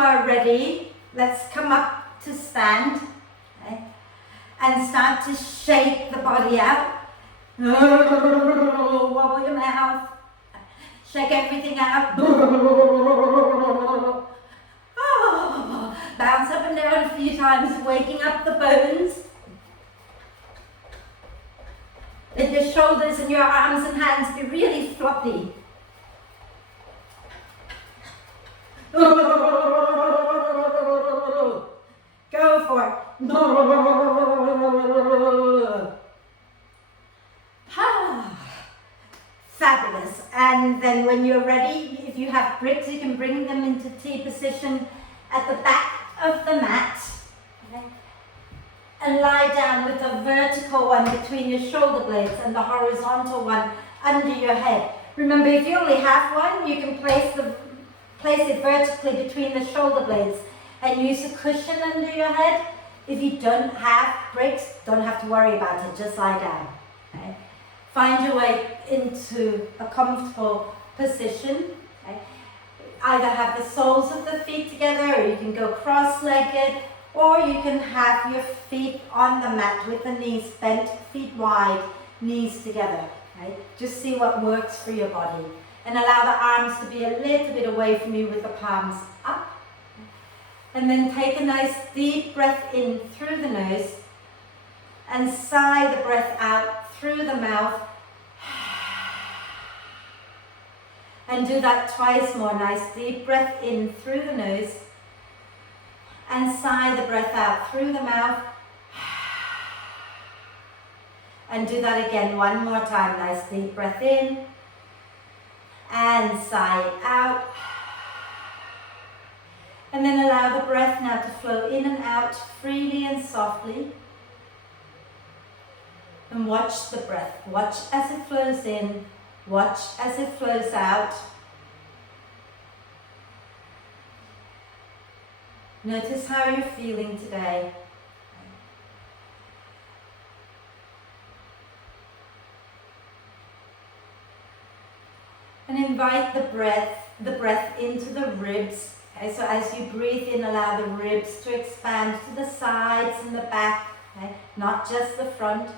are ready, let's come up to stand, okay? And start to shake the body out. Wobble your mouth. Shake everything out. Bounce up and down a few times, waking up the bones. Let your shoulders and your arms and hands be really floppy. Go for it. Fabulous. And then when you're ready, if you have bricks, you can bring them into T position at the back of the mat. Okay? And lie down with the vertical one between your shoulder blades and the horizontal one under your head. Remember, if you only have one, you can place it vertically between the shoulder blades and use a cushion under your head. If you don't have bricks, don't have to worry about it, just lie down. Okay? Find your way into a comfortable position. Okay? Either have the soles of the feet together, or you can go cross-legged, or you can have your feet on the mat with the knees bent, feet wide, knees together. Okay? Just see what works for your body. And allow the arms to be a little bit away from you with the palms up. And then take a nice deep breath in through the nose and sigh the breath out through the mouth. And do that twice more. Nice deep breath in through the nose and sigh the breath out through the mouth. And do that again one more time. Nice deep breath in and sigh it out. And then allow the breath now to flow in and out freely and softly. And watch the breath. Watch as it flows in. Watch as it flows out. Notice how you're feeling today. And invite the breath into the ribs. Okay, so as you breathe in, allow the ribs to expand to the sides and the back, okay, not just the front.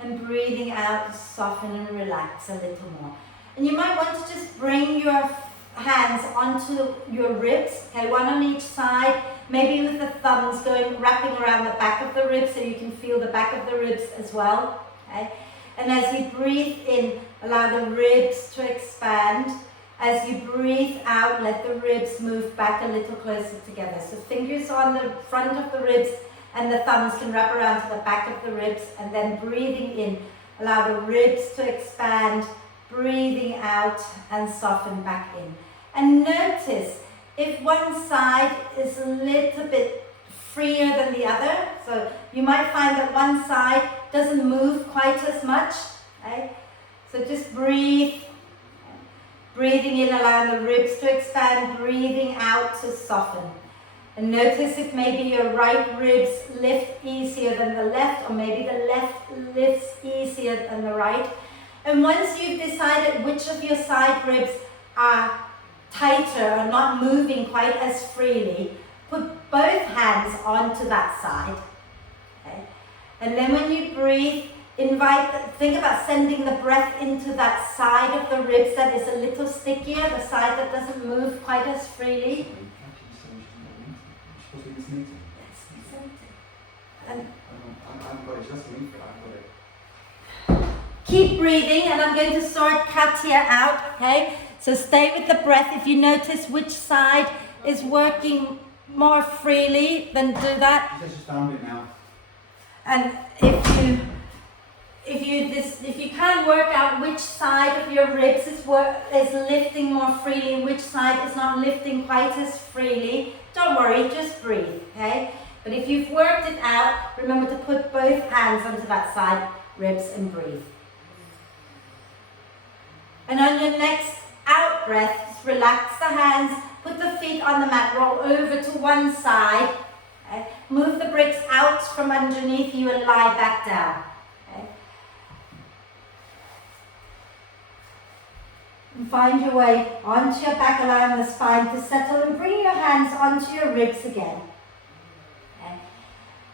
And breathing out, soften and relax a little more. And you might want to just bring your hands onto your ribs, okay, one on each side, maybe with the thumbs wrapping around the back of the ribs so you can feel the back of the ribs as well. Okay? And as you breathe in, allow the ribs to expand. As you breathe out, let the ribs move back a little closer together. So fingers on the front of the ribs, and the thumbs can wrap around to the back of the ribs, and then breathing in, allow the ribs to expand, breathing out and soften back in. And notice if one side is a little bit freer than the other, so you might find that one side doesn't move quite as much. Okay? So just breathe, breathing in, allowing the ribs to expand, breathing out to soften. And notice if maybe your right ribs lift easier than the left, or maybe the left lifts easier than the right. And once you've decided which of your side ribs are tighter or not moving quite as freely, put both hands onto that side. Okay? And then when you breathe, think about sending the breath into that side of the ribs that is a little stickier, the side that doesn't move quite as freely. Keep breathing, and I'm going to sort Katya out, okay? So stay with the breath. If you notice which side is working more freely, then do that. Just found it now. And if you can't work out which side of your ribs is lifting more freely and which side is not lifting quite as freely, don't worry, just breathe, okay? But if you've worked it out, remember to put both hands onto that side, ribs, and breathe. And on your next out breath, just relax the hands, put the feet on the mat, roll over to one side, okay? Move the bricks out from underneath you and lie back down. Okay? And find your way onto your back, allowing the spine to settle, and bring your hands onto your ribs again. Okay.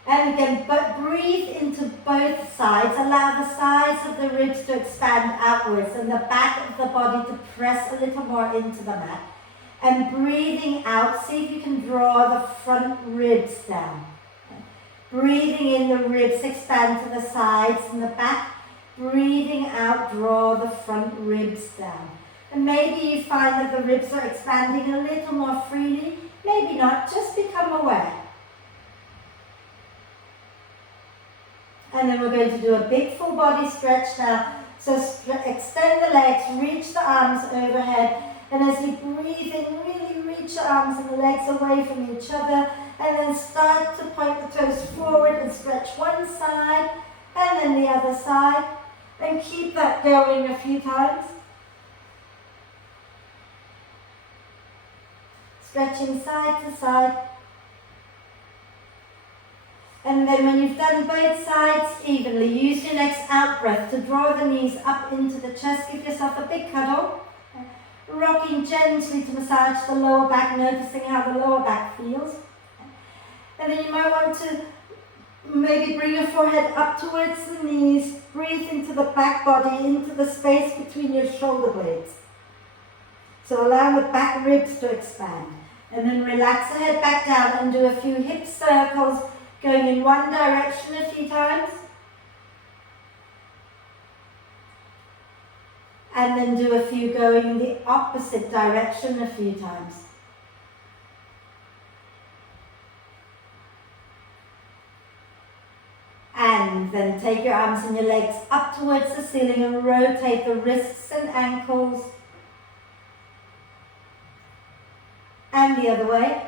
And again, but breathe into both sides. Allow the sides of the ribs to expand outwards and the back of the body to press a little more into the mat. And breathing out, see if you can draw the front ribs down. Okay. Breathing in, the ribs expand to the sides and the back. Breathing out, draw the front ribs down. And maybe you find that the ribs are expanding a little more freely. Maybe not, just become aware. And then we're going to do a big full body stretch now. So extend the legs, reach the arms overhead. And as you breathe in, really reach the arms and the legs away from each other. And then start to point the toes forward and stretch one side and then the other side. And keep that going a few times. Stretching side to side. And then when you've done both sides evenly, use your next out breath to draw the knees up into the chest. Give yourself a big cuddle. Rocking gently to massage the lower back, noticing how the lower back feels. And then you might want to maybe bring your forehead up towards the knees. Breathe into the back body, into the space between your shoulder blades. So allow the back ribs to expand. And then relax the head back down and do a few hip circles, going in one direction a few times. And then do a few going the opposite direction a few times. And then take your arms and your legs up towards the ceiling and rotate the wrists and ankles. And the other way.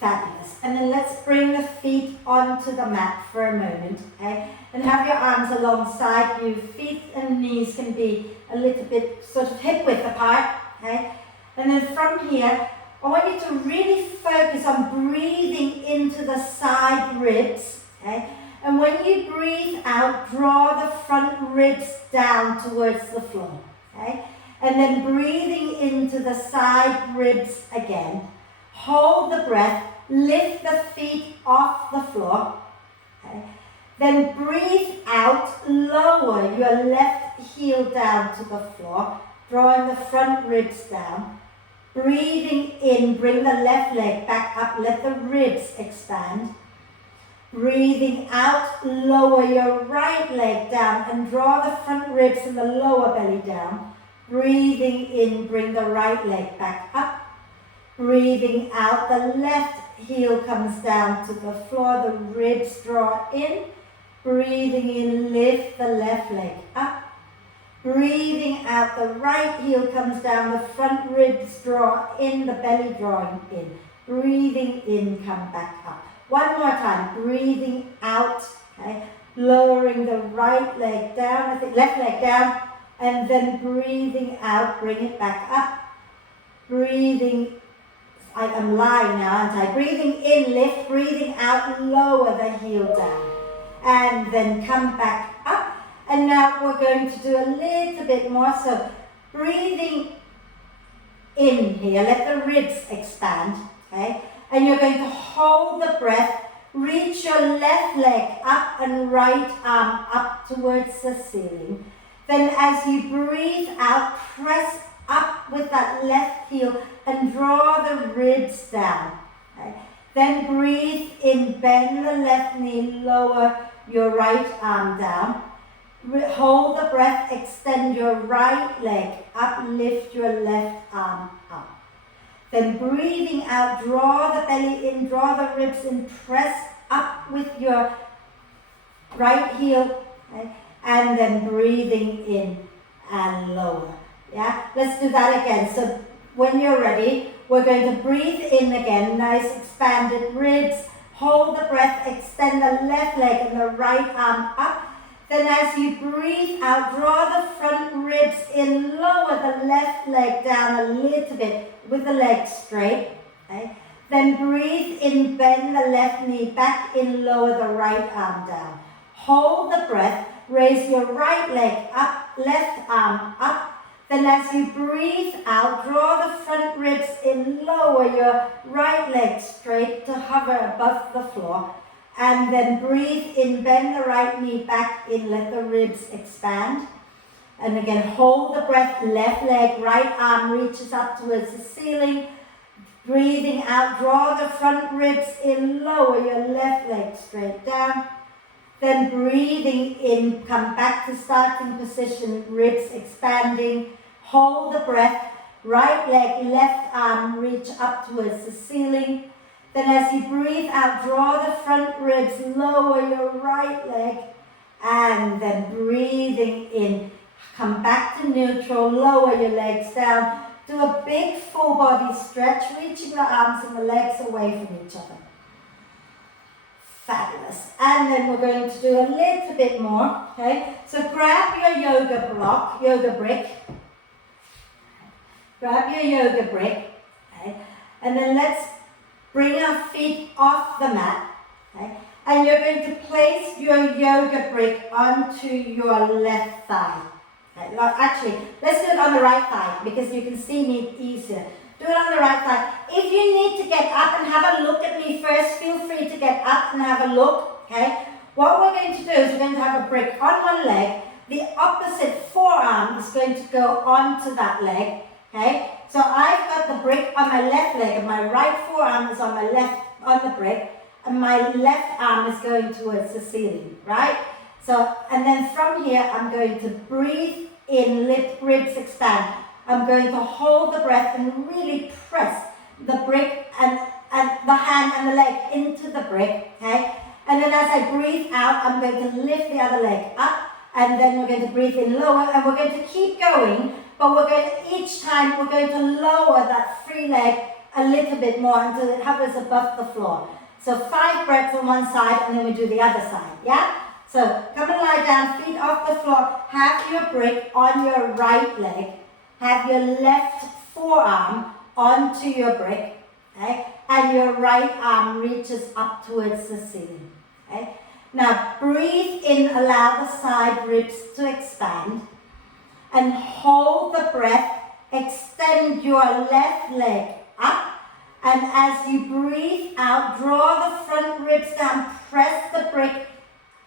Fabulous. And then let's bring the feet onto the mat for a moment, okay? And have your arms alongside you. Feet and knees can be a little bit sort of hip width apart, okay? And then from here, I want you to really focus on breathing into the side ribs, okay? And when you breathe out, draw the front ribs down towards the floor, okay? And then breathing into the side ribs again. Hold the breath, lift the feet off the floor. Okay. Then breathe out, lower your left heel down to the floor, drawing the front ribs down. Breathing in, bring the left leg back up, let the ribs expand. Breathing out, lower your right leg down and draw the front ribs and the lower belly down. Breathing in, bring the right leg back up. Breathing out, the left heel comes down to the floor, the ribs draw in. Breathing in, lift the left leg up. Breathing out, the right heel comes down, the front ribs draw in, the belly drawing in. Breathing in, come back up. One more time, breathing out, okay? Lowering the right leg down, left leg down, and then breathing out, bring it back up. Breathing, I am lying now, aren't I? Breathing in, lift, breathing out, lower the heel down. And then come back up. And now we're going to do a little bit more. So breathing in here, let the ribs expand, okay? And you're going to hold the breath, reach your left leg up and right arm up towards the ceiling. Then as you breathe out, press up with that left heel and draw the ribs down. Okay? Then breathe in, bend the left knee, lower your right arm down. Hold the breath, extend your right leg up, lift your left arm up. Then breathing out, draw the belly in, draw the ribs in, press up with your right heel, okay? And then breathing in and lower. Yeah, let's do that again. So when you're ready, we're going to breathe in again, nice expanded ribs. Hold the breath, extend the left leg and the right arm up. Then as you breathe out, draw the front ribs in, lower the left leg down a little bit with the leg straight. Okay? Then breathe in, bend the left knee back in, lower the right arm down. Hold the breath, raise your right leg up, left arm up. Then as you breathe out, draw the front ribs in, lower your right leg straight to hover above the floor. And then breathe in, bend the right knee back in, let the ribs expand. And again, hold the breath, left leg, right arm reaches up towards the ceiling. Breathing out, draw the front ribs in, lower your left leg straight down. Then breathing in, come back to starting position, ribs expanding. Hold the breath, right leg, left arm, reach up towards the ceiling. Then as you breathe out, draw the front ribs, lower your right leg. And then breathing in, come back to neutral, lower your legs down. Do a big full body stretch, reaching the arms and the legs away from each other. Fabulous. And then we're going to do a little bit more, okay? So grab your yoga block, yoga brick. Grab your yoga brick, okay? And then let's bring our feet off the mat, okay? And you're going to place your yoga brick onto your left thigh. Okay? Actually, let's do it on the right thigh because you can see me easier. Do it on the right thigh. If you need to get up and have a look at me first, feel free to get up and have a look, okay? What we're going to do is we're going to have a brick on one leg. The opposite forearm is going to go onto that leg, okay? So I've got the brick on my left leg and my right forearm is on my left, on the brick, and my left arm is going towards the ceiling, right? So, and then from here, I'm going to breathe in, ribs expand. I'm going to hold the breath and really press the brick and the hand and the leg into the brick, okay? And then as I breathe out, I'm going to lift the other leg up, and then we're going to breathe in lower, and we're going to keep going, but we're going to, each time we're going to lower that free leg a little bit more until it hovers above the floor. So 5 breaths on one side, and then we do the other side, yeah? So come and lie down, feet off the floor, have your brick on your right leg, have your left forearm onto your brick, okay? And your right arm reaches up towards the ceiling, okay? Now breathe in, allow the side ribs to expand, and hold the breath, extend your left leg up, and as you breathe out, draw the front ribs down, press the brick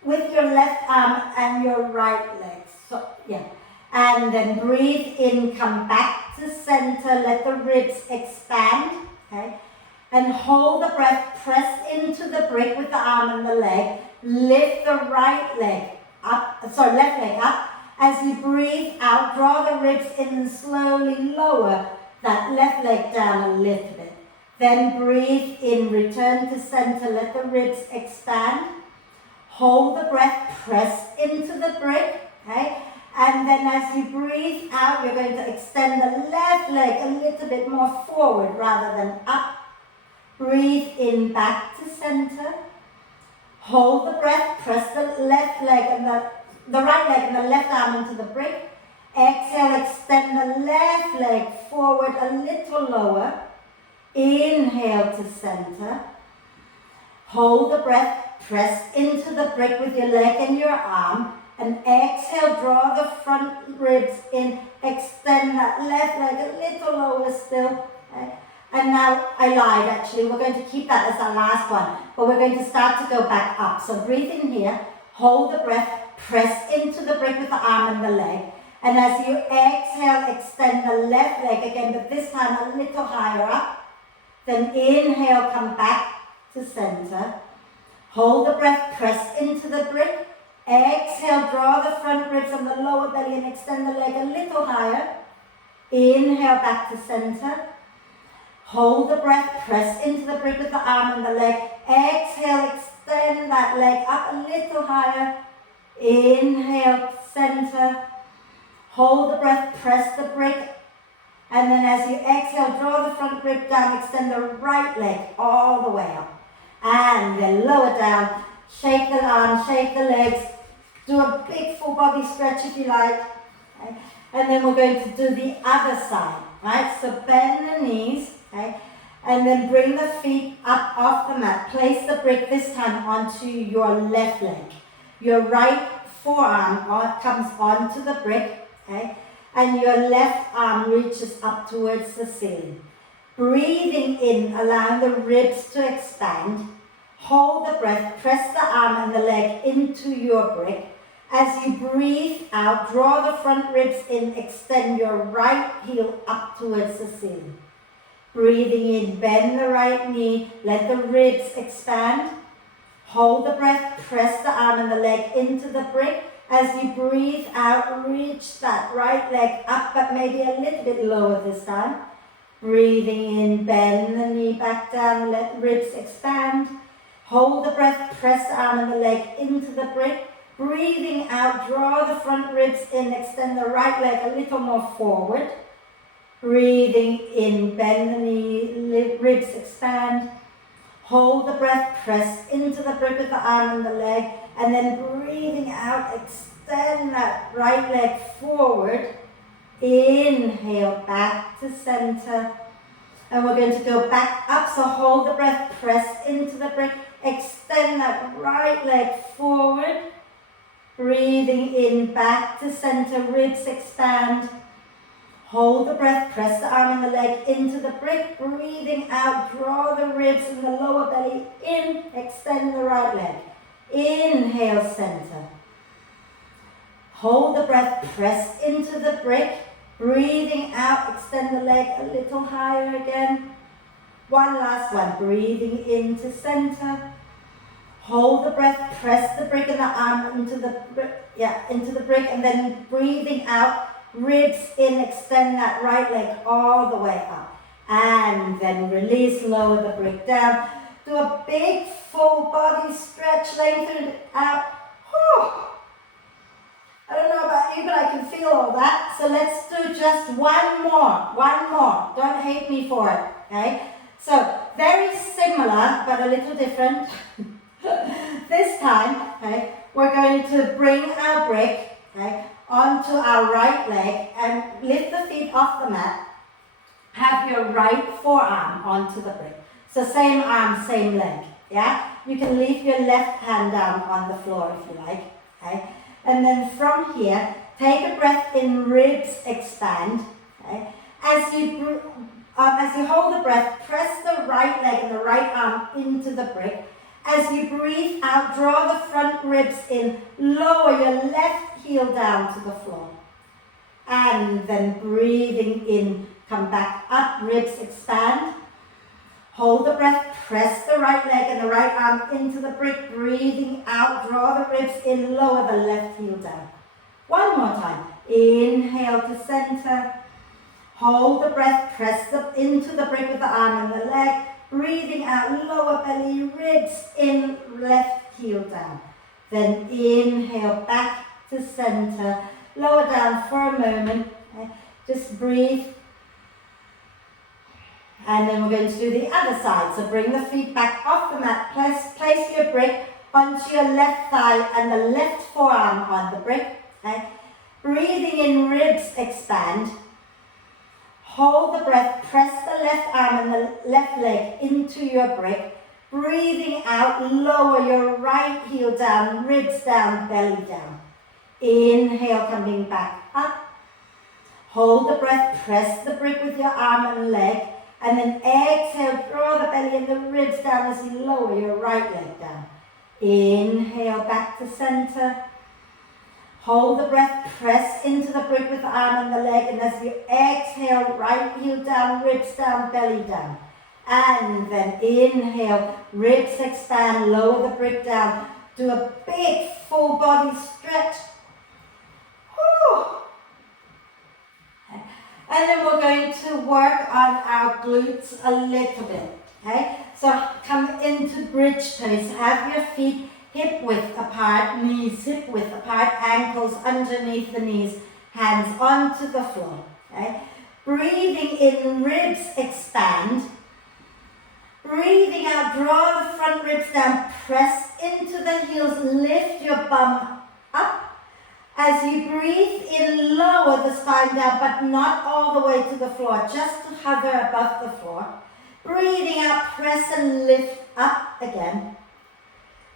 with your left arm and your right leg, so yeah. And then breathe in, come back to center, let the ribs expand, okay? And hold the breath, press into the brick with the arm and the leg, lift the right leg up, left leg up. As you breathe out, draw the ribs in and slowly lower that left leg down a little bit. Then breathe in, return to center, let the ribs expand. Hold the breath, press into the brick, okay? And then as you breathe out, you're going to extend the left leg a little bit more forward rather than up. Breathe in, back to center. Hold the breath, press the left leg and the right leg and the left arm into the brick. Exhale, extend the left leg forward a little lower. Inhale to center. Hold the breath, press into the brick with your leg and your arm. And exhale, draw the front ribs in, extend that left leg a little lower still. Okay? And now, I lied actually, we're going to keep that as our last one, but we're going to start to go back up. So breathe in here, hold the breath, press into the brick with the arm and the leg. And as you exhale, extend the left leg again, but this time a little higher up. Then inhale, come back to center. Hold the breath, press into the brick. Exhale, draw the front ribs and the lower belly and extend the leg a little higher. Inhale, back to center. Hold the breath, press into the brick with the arm and the leg. Exhale, extend that leg up a little higher. Inhale, center. Hold the breath, press the brick. And then as you exhale, draw the front rib down, extend the right leg all the way up. And then lower down, shake the arms, shake the legs. Do a big full body stretch if you like. Okay? And then we're going to do the other side, right? So bend the knees, okay? And then bring the feet up off the mat. Place the brick this time onto your left leg. Your right forearm comes onto the brick, okay? And your left arm reaches up towards the ceiling. Breathing in, allowing the ribs to expand. Hold the breath, press the arm and the leg into your brick. As you breathe out, draw the front ribs in, extend your right heel up towards the ceiling. Breathing in, bend the right knee, let the ribs expand. Hold the breath, press the arm and the leg into the brick. As you breathe out, reach that right leg up, but maybe a little bit lower this time. Breathing in, bend the knee back down, let ribs expand. Hold the breath, press the arm and the leg into the brick. Breathing out, draw the front ribs in, extend the right leg a little more forward. Breathing in, bend the knee, ribs expand. Hold the breath, press into the brick with the arm and the leg, and then breathing out, extend that right leg forward. Inhale, back to center. And we're going to go back up, so hold the breath, press into the brick, extend that right leg forward. Breathing in, back to center, ribs expand. Hold the breath, press the arm and the leg into the brick. Breathing out, draw the ribs and the lower belly in, extend the right leg. Inhale, center. Hold the breath, press into the brick. Breathing out, extend the leg a little higher again. One last one, breathing into center. Hold the breath, press the brick and the arm into the brick, and then breathing out, ribs in, extend that right leg all the way up. And then release, lower the brick down. Do a big full body stretch, lengthen it out. Whew. I don't know about you, but I can feel all that. So let's do just one more. Don't hate me for it, okay? So very similar, but a little different. This time, okay, we're going to bring our brick, okay, onto our right leg and lift the feet off the mat. Have your right forearm onto the brick. So same arm, same leg, yeah? You can leave your left hand down on the floor if you like, okay? And then from here, take a breath in, ribs expand, okay? As you hold the breath, press the right leg and the right arm into the brick. As you breathe out, draw the front ribs in, lower your left heel down to the floor. And then breathing in, come back up, ribs expand. Hold the breath, press the right leg and the right arm into the brick. Breathing out, draw the ribs in, lower the left heel down. One more time. Inhale to center. Hold the breath, press into the brick with the arm and the leg. Breathing out, lower belly, ribs in, left heel down. Then inhale, back to center. Lower down for a moment. Okay. Just breathe. And then we're going to do the other side. So bring the feet back off the mat. Place your brick onto your left thigh and the left forearm on the brick. Okay. Breathing in, ribs expand. Hold the breath, press the left arm and the left leg into your brick. Breathing out, lower your right heel down, ribs down, belly down. Inhale, coming back up. Hold the breath, press the brick with your arm and leg. And then exhale, draw the belly and the ribs down as you lower your right leg down. Inhale, back to center. Hold the breath, press into the brick with the arm and the leg, and as you exhale, right heel down, ribs down, belly down. And then inhale, ribs expand, lower the brick down. Do a big full body stretch. Whew. And then we're going to work on our glutes a little bit. Okay? So come into bridge pose. Have your feet hip width apart, knees hip width apart, ankles underneath the knees, hands onto the floor. Okay? Breathing in, ribs expand. Breathing out, draw the front ribs down, press into the heels, lift your bum up. As you breathe in, lower the spine down, but not all the way to the floor, just to hover above the floor. Breathing out, press and lift up again.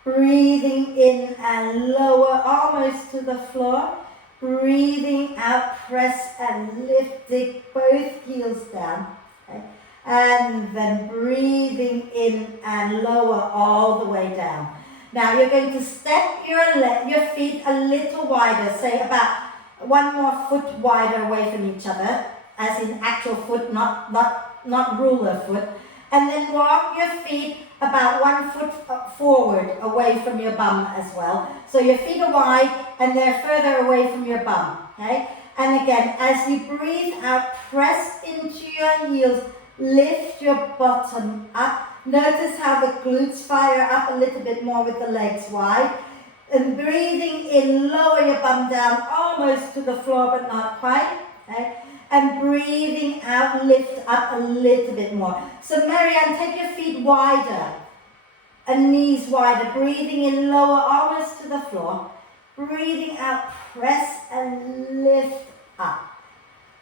Breathing in and lower almost to the floor. Breathing out, press and lifting both heels down. Okay? And then breathing in and lower all the way down. Now you're going to step your feet a little wider, say about one more foot wider away from each other, as in actual foot, not ruler foot. And then walk your feet about 1 foot forward away from your bum as well. So your feet are wide and they're further away from your bum. Okay? And again, as you breathe out, press into your heels, lift your bottom up. Notice how the glutes fire up a little bit more with the legs wide. And breathing in, lower your bum down almost to the floor, but not quite. Okay? And breathing out, lift up a little bit more. So Marianne, take your feet wider and knees wider. Breathing in, lower almost to the floor. Breathing out, press and lift up.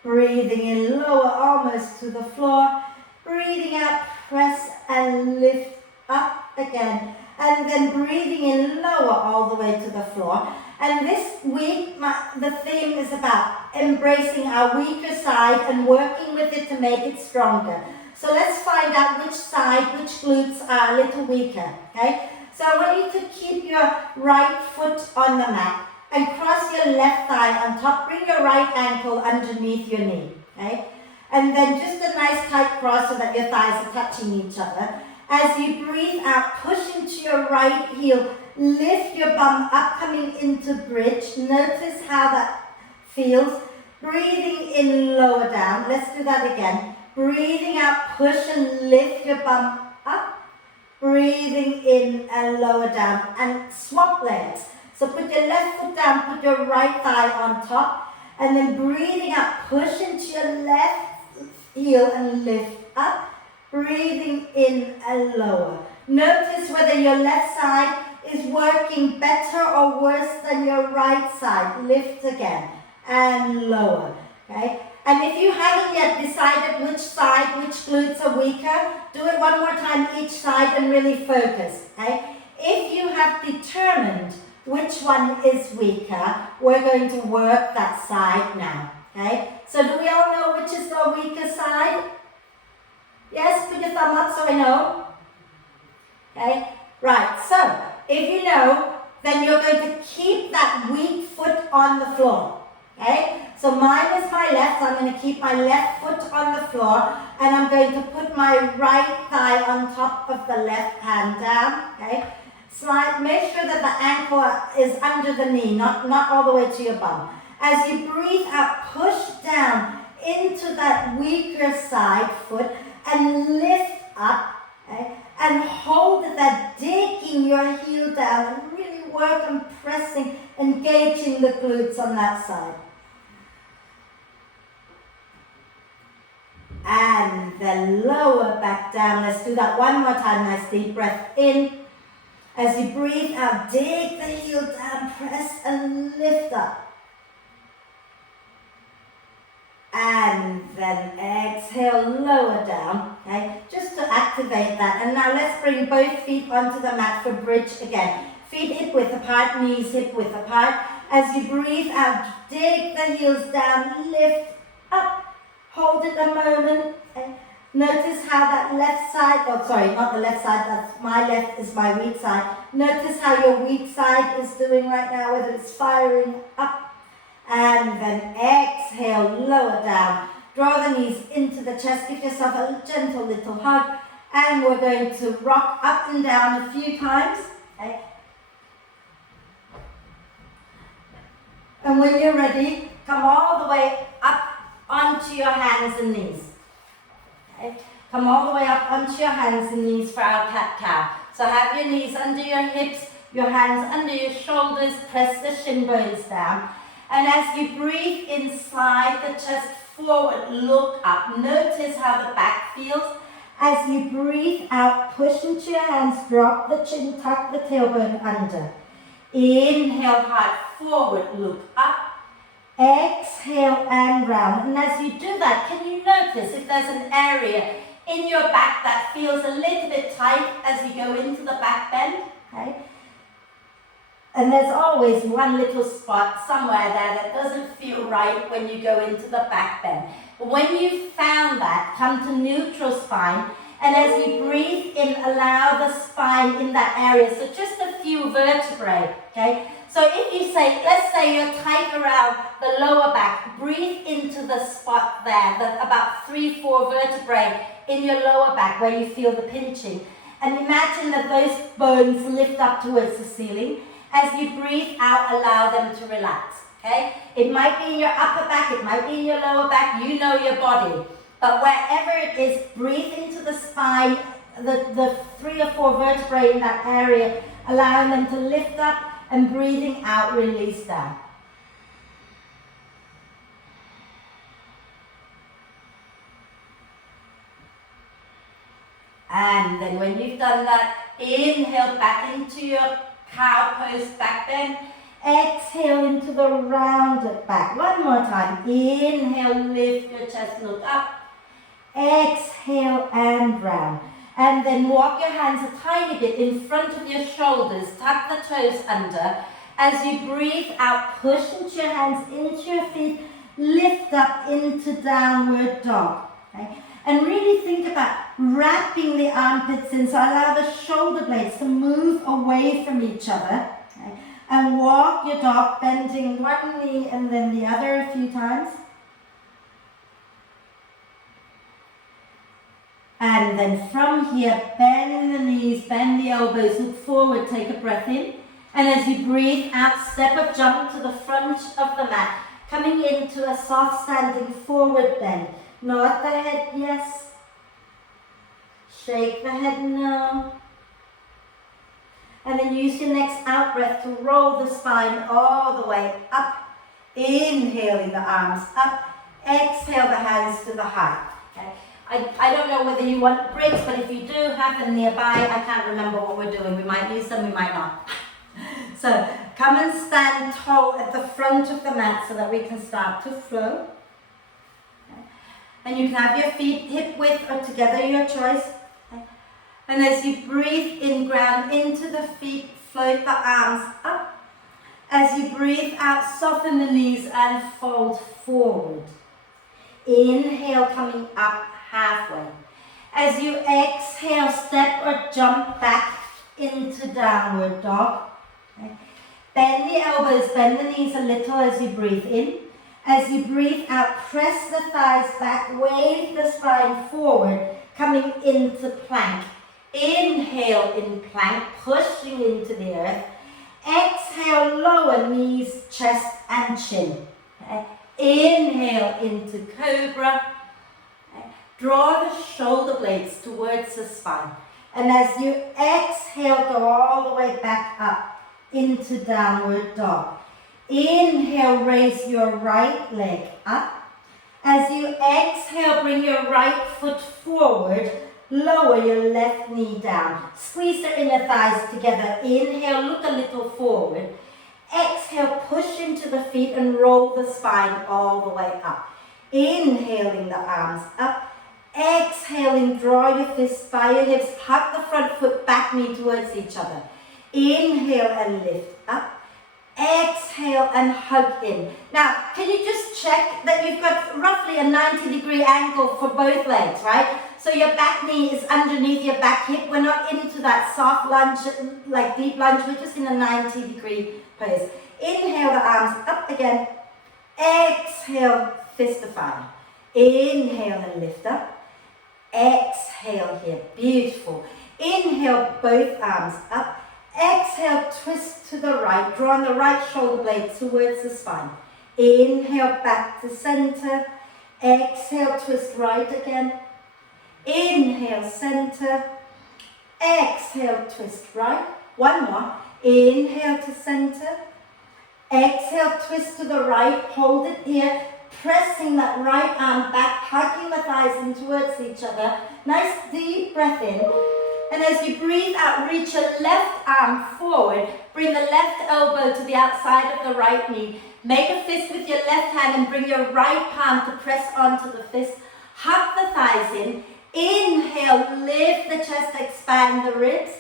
Breathing in, lower almost to the floor. Breathing out, press and lift up again. And then breathing in, lower all the way to the floor. And this week, the theme is about embracing our weaker side and working with it to make it stronger. So let's find out which side, which glutes are a little weaker, okay? So I want you to keep your right foot on the mat and cross your left thigh on top. Bring your right ankle underneath your knee, okay? And then just a nice tight cross so that your thighs are touching each other. As you breathe out, push into your right heel. Lift your bum up, coming into bridge. Notice how that feels. Breathing in, lower down. Let's do that again. Breathing out, push and lift your bum up. Breathing in and lower down. And swap legs. So put your left foot down, put your right thigh on top. And then breathing out, push into your left heel and lift up. Breathing in and lower. Notice whether your left side is working better or worse than your right side. Lift again and lower. Okay? And if you haven't yet decided which side, which glutes are weaker, do it one more time each side and really focus. Okay? If you have determined which one is weaker, we're going to work that side now. Okay? So do we all know which is the weaker side? Yes, put your thumb up so I know. Okay, right, so if you know, then you're going to keep that weak foot on the floor. Okay, so mine is my left, so I'm going to keep my left foot on the floor and I'm going to put my right thigh on top of the left hand down. Okay, slide, make sure that the ankle is under the knee, not all the way to your bum. As you breathe out, push down into that weaker side foot and lift up, okay? And hold that, digging your heel down and really work on pressing, engaging the glutes on that side. And then lower back down. Let's do that one more time. Nice deep breath in. As you breathe out, dig the heel down, press and lift up. And then exhale, lower down, okay, just to activate that. And now let's bring both feet onto the mat for bridge again. Feet hip width apart, knees hip width apart. As you breathe out, dig the heels down, lift up, hold it a moment. Okay. Notice how that left side, oh sorry, not the left side, that's my left is my weak side. Notice how your weak side is doing right now, whether it's firing up. And then exhale, lower down. Draw the knees into the chest. Give yourself a gentle little hug. And we're going to rock up and down a few times. Okay. And when you're ready, come all the way up onto your hands and knees. Okay. Come all the way up onto your hands and knees for our cat-cow. So have your knees under your hips, your hands under your shoulders. Press the shin bones down. And as you breathe in, slide the chest forward, look up. Notice how the back feels. As you breathe out, push into your hands, drop the chin, tuck the tailbone under. Inhale, heart forward, look up. Exhale and round. And as you do that, can you notice if there's an area in your back that feels a little bit tight as we go into the back bend? Okay. And there's always one little spot somewhere there that doesn't feel right when you go into the back bend. But when you've found that, come to neutral spine, and as you breathe in, allow the spine in that area, so just a few vertebrae, okay? So if you say, let's say you're tight around the lower back, breathe into the spot there, about 3-4 vertebrae in your lower back where you feel the pinching. And imagine that those bones lift up towards the ceiling. As you breathe out, allow them to relax, okay? It might be in your upper back, it might be in your lower back, you know your body. But wherever it is, breathe into the spine, the 3 or 4 vertebrae in that area, allowing them to lift up, and breathing out, release down. And then when you've done that, inhale back into your cow pose back bend. Exhale into the rounded back. One more time. Inhale, lift your chest, look up. Exhale and round. And then walk your hands a tiny bit in front of your shoulders. Tuck the toes under. As you breathe out, push into your hands, into your feet. Lift up into downward dog. Okay? And really think about wrapping the armpits in. So allow the shoulder blades to move away from each other. Okay? And walk your dog, bending one knee and then the other a few times. And then from here, bend the knees, bend the elbows, look forward, take a breath in. And as you breathe out, step up, jump to the front of the mat, coming into a soft standing forward bend. Nod the head, yes. Shake the head, no. And then use your next out breath to roll the spine all the way up. Inhaling the arms up. Exhale the hands to the heart. Okay. I don't know whether you want breaks, but if you do have them nearby, I can't remember what we're doing. We might use them, we might not. So come and stand tall at the front of the mat so that we can start to flow. Okay. And you can have your feet hip width or together, your choice. Okay. And as you breathe in, ground into the feet, float the arms up. As you breathe out, soften the knees and fold forward. Inhale, coming up halfway. As you exhale, step or jump back into downward dog. Okay. Bend the elbows, bend the knees a little as you breathe in. As you breathe out, press the thighs back, wave the spine forward, coming into plank. Inhale in plank, pushing into the earth. Exhale, lower knees, chest and chin. Okay. Inhale into cobra. Okay. Draw the shoulder blades towards the spine. And as you exhale, go all the way back up into downward dog. Inhale, raise your right leg up. As you exhale, bring your right foot forward. Lower your left knee down. Squeeze the inner thighs together. Inhale, look a little forward. Exhale, push into the feet and roll the spine all the way up. Inhaling the arms up. Exhaling, draw your fists by your hips. Hug the front foot, back knee towards each other. Inhale and lift up. Exhale and hug in. Now, can you just check that you've got roughly a 90-degree angle for both legs, right? So your back knee is underneath your back hip. We're not into that soft lunge, like deep lunge. We're just in a 90-degree pose. Inhale the arms up again. Exhale, fistify. Inhale and lift up. Exhale here. Beautiful. Inhale, both arms up. Exhale, twist to the right. Drawing the right shoulder blade towards the spine. Inhale, back to center. Exhale, twist right again. Inhale, center. Exhale, twist right. One more. Inhale to center. Exhale, twist to the right. Hold it here. Pressing that right arm back, hugging the thighs in towards each other. Nice deep breath in. And as you breathe out, reach your left arm forward. Bring the left elbow to the outside of the right knee. Make a fist with your left hand and bring your right palm to press onto the fist. Hug the thighs in. Inhale, lift the chest, expand the ribs.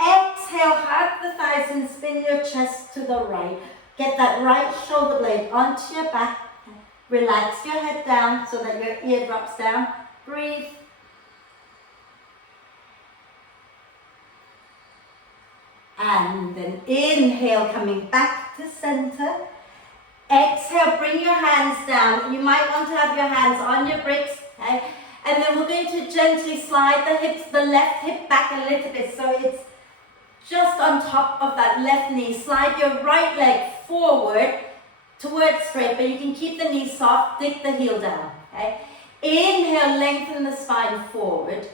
Exhale, hug the thighs and spin your chest to the right. Get that right shoulder blade onto your back. Relax your head down so that your ear drops down. Breathe. And then inhale, coming back to center. Exhale, bring your hands down. You might want to have your hands on your bricks. Okay? And then we're going to gently slide the hips, the left hip back a little bit so it's just on top of that left knee. Slide your right leg forward towards straight, but you can keep the knee soft, dig the heel down. Okay? Inhale, lengthen the spine forward.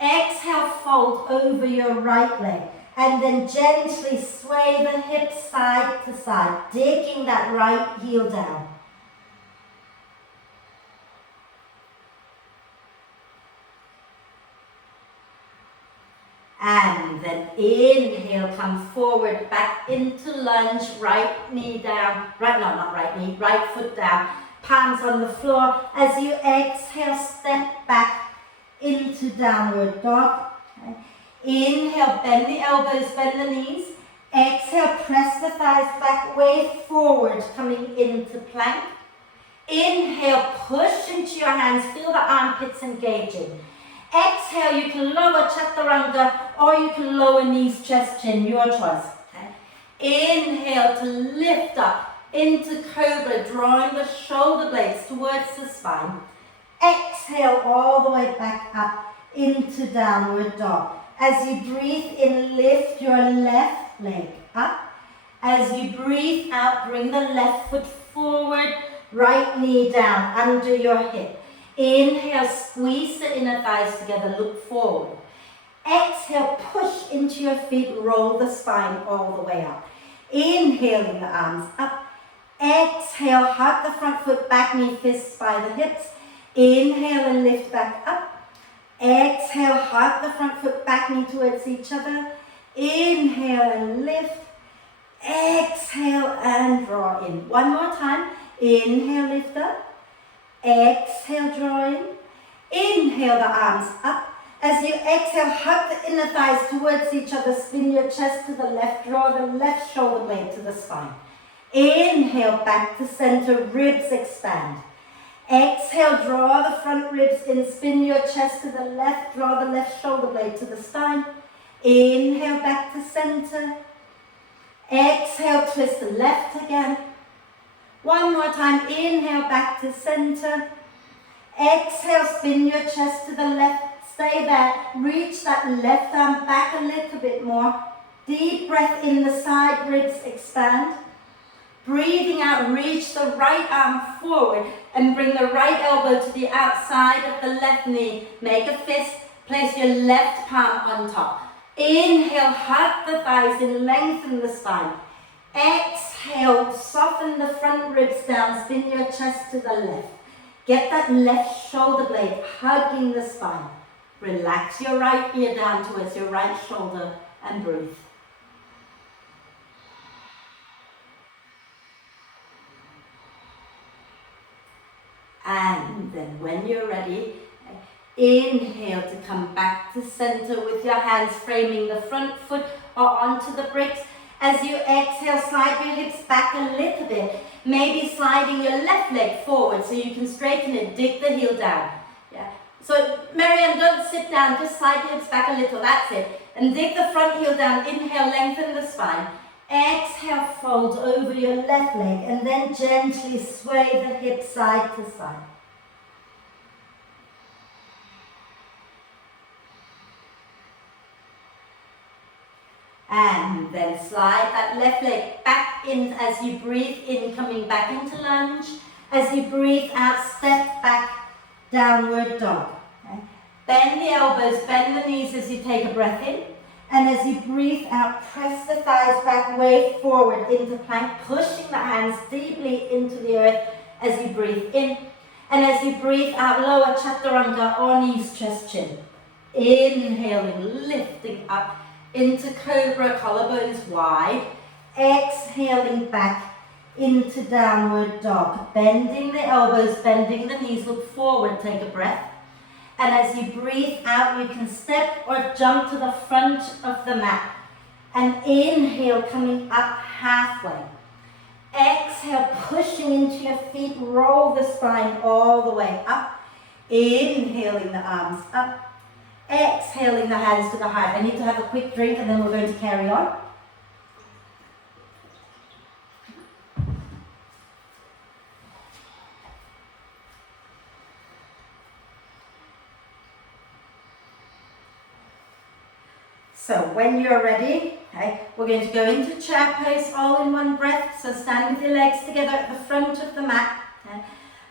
Exhale, fold over your right leg. And then gently sway the hips side to side, digging that right heel down. And then inhale, come forward, back into lunge, right knee down, right foot down, palms on the floor. As you exhale, step back into downward dog. Okay. Inhale, bend the elbows, bend the knees. Exhale, press the thighs back, way forward, coming into plank. Inhale, push into your hands, feel the armpits engaging. Exhale, you can lower chaturanga or you can lower knees, chest, chin, your choice. Okay. Inhale to lift up into cobra, drawing the shoulder blades towards the spine. Exhale all the way back up into downward dog. As you breathe in, lift your left leg up. As you breathe out, bring the left foot forward, right knee down under your hip. Inhale, squeeze the inner thighs together, look forward. Exhale, push into your feet, roll the spine all the way up. Inhaling the arms up. Exhale, hug the front foot, back knee, fists by the hips. Inhale and lift back up. Exhale, hug the front foot, back knee towards each other. Inhale and lift. Exhale and draw in. One more time. Inhale, lift up. Exhale, draw in. Inhale the arms up. As you exhale, hug the inner thighs towards each other. Spin your chest to the left. Draw the left shoulder blade to the spine. Inhale, back to center. Ribs expand. Exhale, draw the front ribs in. Spin your chest to the left. Draw the left shoulder blade to the spine. Inhale, back to center. Exhale, twist the left again. One more time, inhale, back to center. Exhale, spin your chest to the left. Stay there. Reach that left arm back a little bit more. Deep breath in, the side ribs expand. Breathing out, reach the right arm forward and bring the right elbow to the outside of the left knee. Make a fist, place your left palm on top. Inhale, hug the thighs and lengthen the spine. Exhale, soften the front ribs down, spin your chest to the left. Get that left shoulder blade hugging the spine. Relax your right ear down towards your right shoulder and breathe. And then when you're ready, inhale to come back to center with your hands framing the front foot or onto the bricks. As you exhale, slide your hips back a little bit. Maybe sliding your left leg forward so you can straighten it, dig the heel down. Yeah. So Marianne, don't sit down, just slide your hips back a little, that's it. And dig the front heel down, inhale, lengthen the spine. Exhale, fold over your left leg and then gently sway the hips side to side. And then slide that left leg back in as you breathe in, coming back into lunge. As you breathe out, step back, downward dog. Okay. Bend the elbows, bend the knees as you take a breath in. And as you breathe out, press the thighs back, way forward into plank, pushing the hands deeply into the earth as you breathe in. And as you breathe out, lower chaturanga or knees, chest, chin. Inhaling, lifting up into cobra, collarbones wide. Exhaling back into downward dog. Bending the elbows, bending the knees, look forward, take a breath. And as you breathe out, you can step or jump to the front of the mat. And inhale, coming up halfway. Exhale, pushing into your feet, roll the spine all the way up. Inhaling the arms up. Exhaling the hands to the heart. I need to have a quick drink and then we're going to carry on. So when you're ready, okay, we're going to go into chair pose all in one breath. So stand with your legs together at the front of the mat. Okay?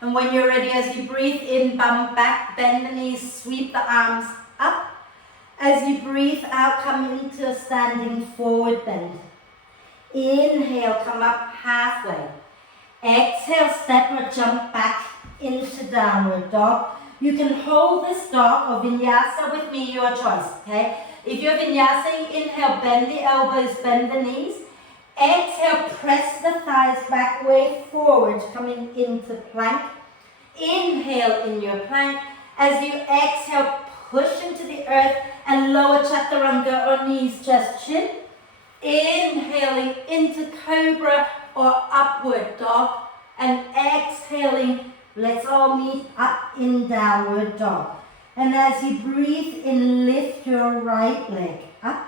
And when you're ready, as you breathe in, bum back, bend the knees, sweep the arms up. As you breathe out, come into a standing forward bend. Inhale, come up halfway. Exhale, step or jump back into downward dog. You can hold this dog or vinyasa with me, your choice, okay? If you're vinyasa, inhale, bend the elbows, bend the knees. Exhale, press the thighs back, way forward, coming into plank. Inhale in your plank. As you exhale, push into the earth and lower chaturanga or knees, chest, chin. Inhaling into cobra or upward dog. And exhaling, let's all meet up in downward dog. And as you breathe in, lift your right leg up.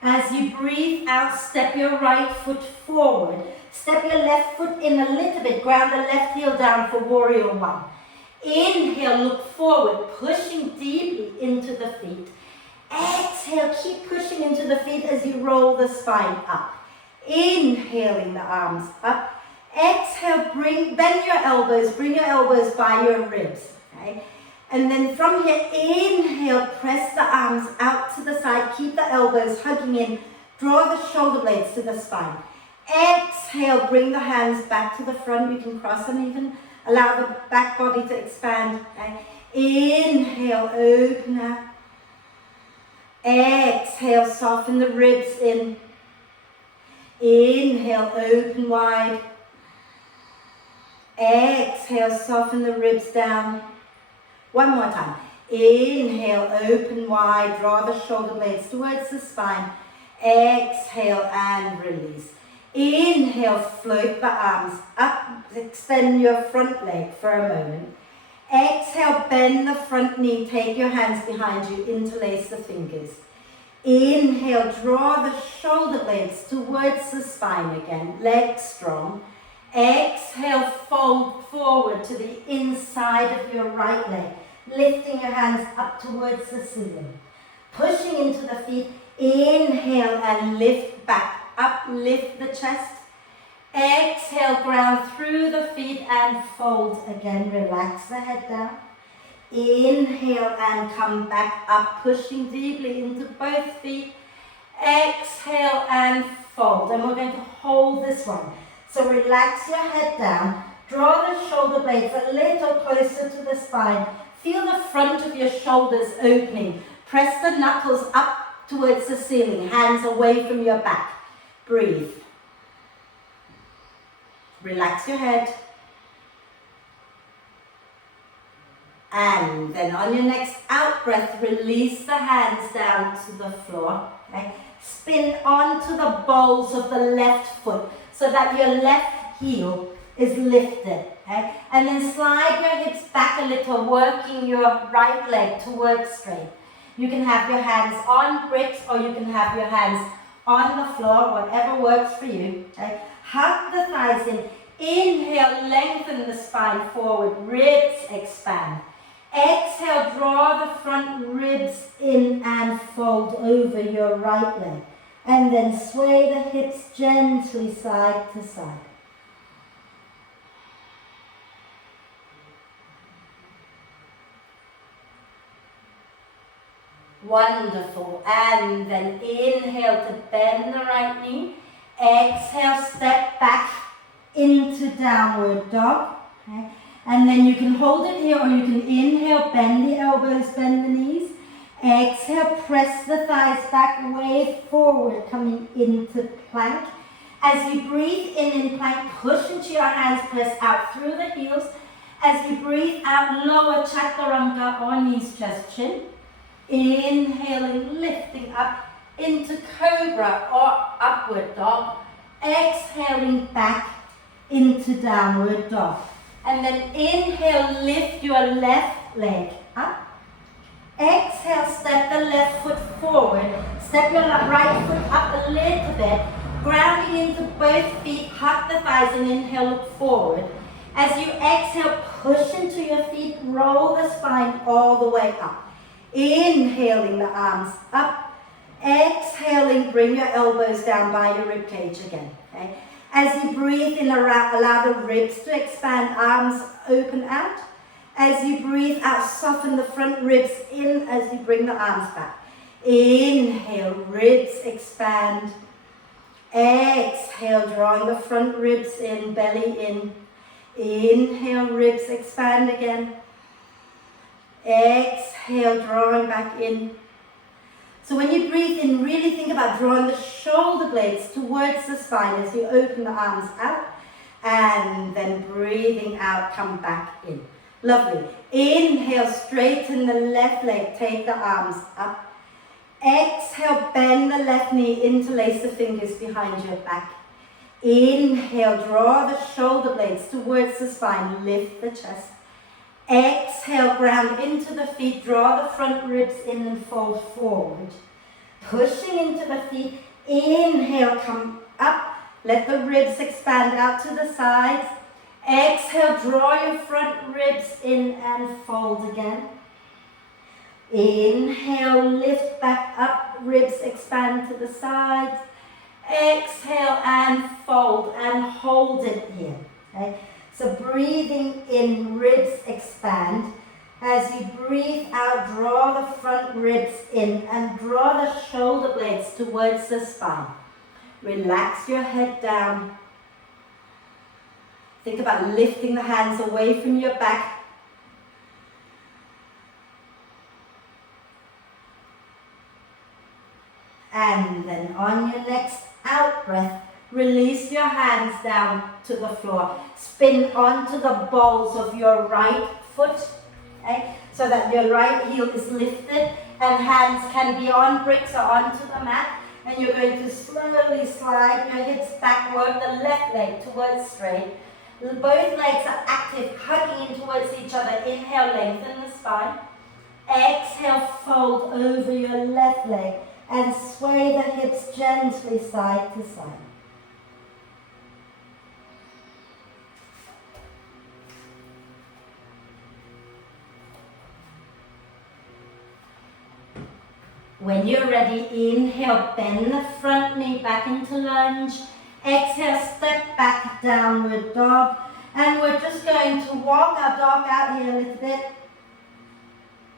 As you breathe out, step your right foot forward. Step your left foot in a little bit. Ground the left heel down for warrior one. Inhale, look forward, pushing deeply into the feet. Exhale, keep pushing into the feet as you roll the spine up. Inhaling the arms up. Exhale, bend your elbows, bring your elbows by your ribs. Okay? And then from here, inhale, press the arms out to the side, keep the elbows hugging in, draw the shoulder blades to the spine. Exhale, bring the hands back to the front, you can cross them even, allow the back body to expand. Okay? Inhale, open up. Exhale, soften the ribs in. Inhale, open wide. Exhale, soften the ribs down. One more time. Inhale, open wide, draw the shoulder blades towards the spine. Exhale and release. Inhale, float the arms up, extend your front leg for a moment. Exhale, bend the front knee, take your hands behind you, interlace the fingers. Inhale, draw the shoulder blades towards the spine again, legs strong. Exhale, fold forward to the inside of your right leg, lifting your hands up towards the ceiling. Pushing into the feet, inhale and lift back, uplift the chest. Exhale, ground through the feet and fold again, relax the head down. Inhale and come back up, pushing deeply into both feet. Exhale and fold, and we're going to hold this one. So relax your head down, draw the shoulder blades a little closer to the spine. Feel the front of your shoulders opening. Press the knuckles up towards the ceiling, hands away from your back. Breathe. Relax your head. And then on your next out breath, release the hands down to the floor. Okay? Spin onto the balls of the left foot so that your left heel is lifted. Okay? And then slide your hips back a little, working your right leg towards straight. You can have your hands on bricks or you can have your hands on the floor, whatever works for you. Okay? Hug the thighs in. Inhale, lengthen the spine forward, ribs expand. Exhale, draw the front ribs in and fold over your right leg. And then sway the hips gently side to side. Wonderful. And then inhale to bend the right knee. Exhale, step back into downward dog. Okay? And then you can hold it here or you can inhale, bend the elbows, bend the knees. Exhale, press the thighs back, way forward, coming into plank. As you breathe in plank, push into your hands, press out through the heels. As you breathe out, lower chaturanga or knees, chest, chin. Inhaling, lifting up. into cobra or upward dog. Exhaling back into downward dog. And then inhale, lift your left leg up. Exhale, step the left foot forward. Step your right foot up a little bit. Grounding into both feet, hug the thighs and inhale, look forward. As you exhale, push into your feet, roll the spine all the way up. Inhaling the arms up. Exhaling, bring your elbows down by your rib cage again. Okay? As you breathe in, allow the ribs to expand, arms open out. As you breathe out, soften the front ribs in as you bring the arms back. Inhale, ribs expand. Exhale, drawing the front ribs in, belly in. Inhale, ribs expand again. Exhale, drawing back in. So when you breathe in, really think about drawing the shoulder blades towards the spine as you open the arms out. And then breathing out, come back in. Lovely. Inhale, straighten the left leg, take the arms up. Exhale, bend the left knee, interlace the fingers behind your back. Inhale, draw the shoulder blades towards the spine, lift the chest. Exhale, ground into the feet, draw the front ribs in and fold forward. Pushing into the feet, inhale, come up, let the ribs expand out to the sides. Exhale, draw your front ribs in and fold again. Inhale, lift back up, ribs expand to the sides. Exhale and fold and hold it here. Okay? So breathing in, ribs expand. As you breathe out, draw the front ribs in and draw the shoulder blades towards the spine. Relax your head down. Think about lifting the hands away from your back. And then on your next out breath, release your hands down to the floor. Spin onto the balls of your right foot, okay? So that your right heel is lifted and hands can be on bricks or onto the mat. And you're going to slowly slide your hips back, work the left leg towards straight. Both legs are active, hugging in towards each other. Inhale, lengthen the spine. Exhale, fold over your left leg and sway the hips gently side to side. When you're ready, inhale, bend the front knee back into lunge. Exhale, step back, downward dog. And we're just going to walk our dog out here a little bit.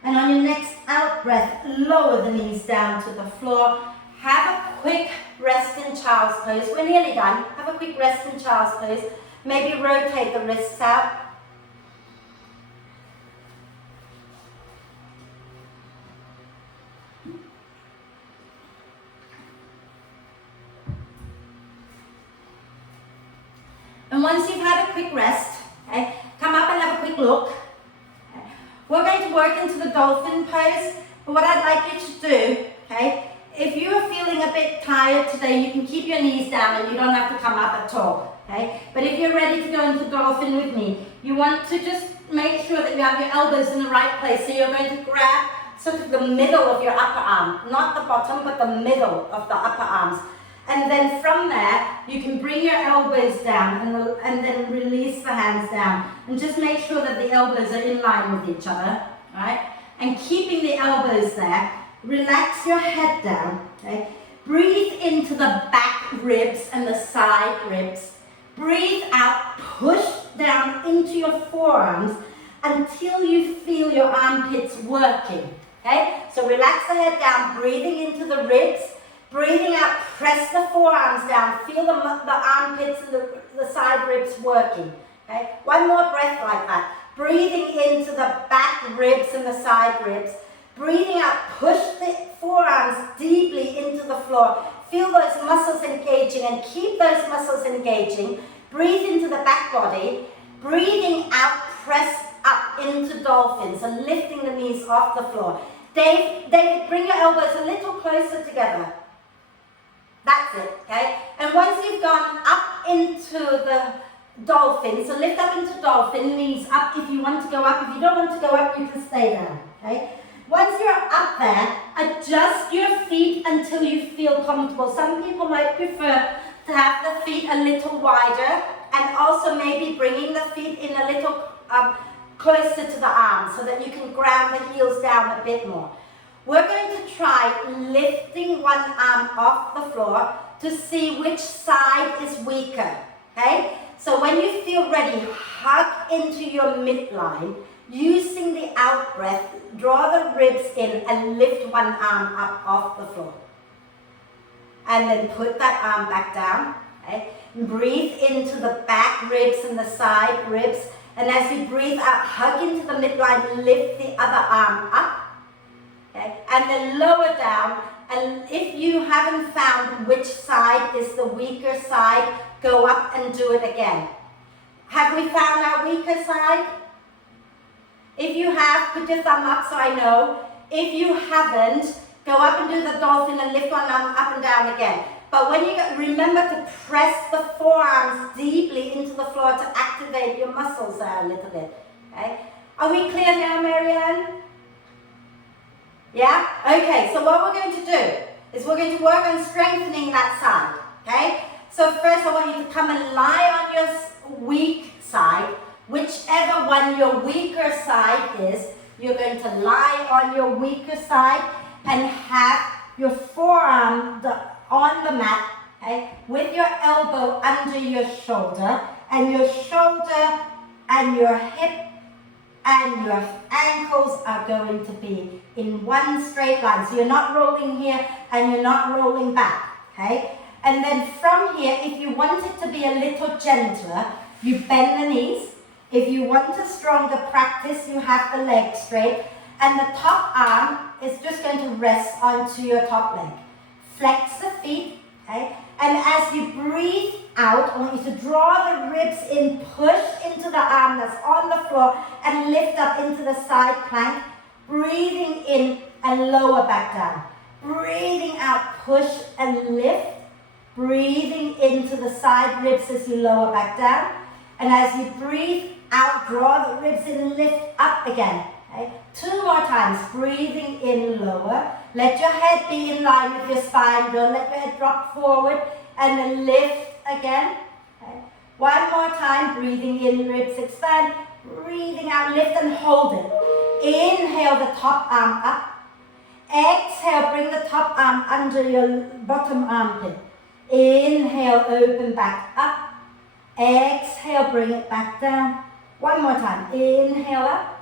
And on your next out breath, lower the knees down to the floor. Have a quick rest in child's pose. We're nearly done. Have a quick rest in child's pose. Maybe rotate the wrists out. And once you've had a quick rest, okay, come up and have a quick look. Okay. We're going to work into the dolphin pose. But what I'd like you to do, okay, if you are feeling a bit tired today, you can keep your knees down and you don't have to come up at all. Okay? But if you're ready to go into dolphin with me, you want to just make sure that you have your elbows in the right place. So you're going to grab sort of the middle of your upper arm, not the bottom, but the middle of the upper arms. And then from there, you can bring your elbows down and then release the hands down. And just make sure that the elbows are in line with each other, right? And keeping the elbows there, relax your head down, okay? Breathe into the back ribs and the side ribs. Breathe out, push down into your forearms until you feel your armpits working, okay? So relax the head down, breathing into the ribs. Breathing out, press the forearms down, feel the armpits and the side ribs working. Okay? One more breath like that. Breathing into the back ribs and the side ribs. Breathing out, push the forearms deeply into the floor. Feel those muscles engaging and keep those muscles engaging. Breathe into the back body. Breathing out, press up into dolphins and lifting the knees off the floor. David, bring your elbows a little closer together. That's it, okay? And once you've gone up into the dolphin, so lift up into dolphin, knees up if you want to go up. If you don't want to go up, you can stay down, okay? Once you're up there, adjust your feet until you feel comfortable. Some people might prefer to have the feet a little wider, and also maybe bringing the feet in a little closer to the arms so that you can ground the heels down a bit more. We're going to try lifting one arm off the floor to see which side is weaker, okay? So when you feel ready, hug into your midline. Using the out breath, draw the ribs in and lift one arm up off the floor. And then put that arm back down, okay? Breathe into the back ribs and the side ribs. And as you breathe out, hug into the midline, lift the other arm up. Okay? And then lower down. And if you haven't found which side is the weaker side, go up and do it again. Have we found our weaker side? If you have, put your thumb up so I know. If you haven't, go up and do the dolphin and lift one arm up and down again. But when you remember to press the forearms deeply into the floor to activate your muscles there a little bit. Okay? Are we clear now, Marianne? Yeah? Okay, so what we're going to do is we're going to work on strengthening that side. Okay? So first I want you to come and lie on your weak side. Whichever one your weaker side is, you're going to lie on your weaker side and have your forearm on the mat, okay, with your elbow under your shoulder, and your shoulder and your hip and your ankles are going to be in one straight line. So you're not rolling here and you're not rolling back, okay? And then from here, if you want it to be a little gentler, you bend the knees. If you want a stronger practice, you have the leg straight, and the top arm is just going to rest onto your top leg. Flex the feet, okay? And as you breathe out, I want you to draw the ribs in, push into the arm that's on the floor, and lift up into the side plank. Breathing in and lower back down. Breathing out, push and lift. Breathing into the side ribs as you lower back down. And as you breathe out, draw the ribs in and lift up again. Okay? 2 more times, breathing in lower. Let your head be in line with your spine. Don't let your head drop forward. And then lift again. Okay? 1 more time, breathing in, ribs expand. Breathing out, lift and hold it. Inhale the top arm up. Exhale, bring the top arm under your bottom armpit. Inhale, open back up. Exhale, bring it back down. 1 more time. Inhale up.